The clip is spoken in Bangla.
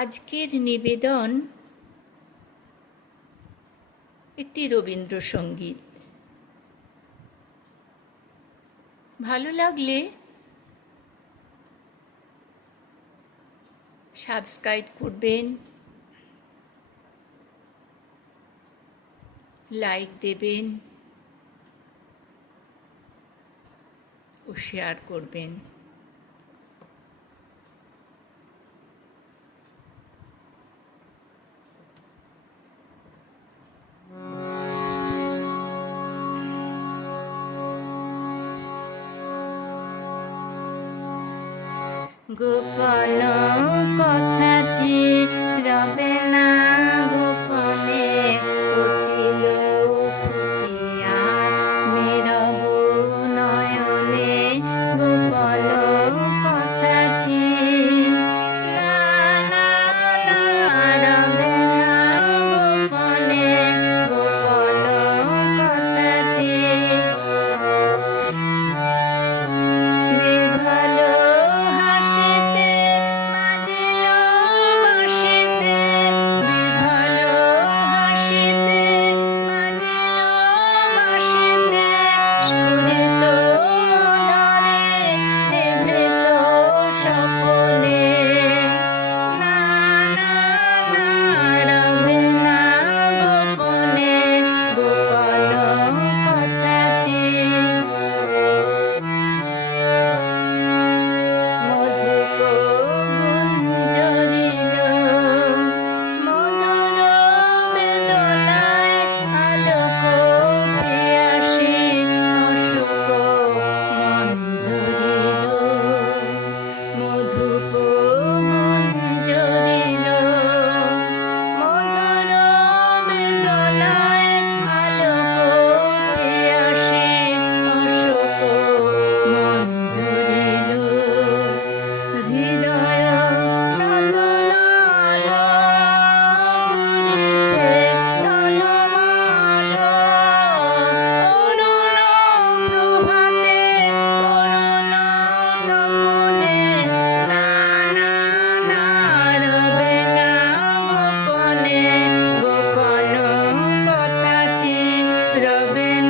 আজকের নিবেদন একটি রবীন্দ্রসঙ্গীত। ভালো লাগলে সাবস্ক্রাইব করবেন লাইক দেবেন ও শেয়ার করবেন। গোপন কথা be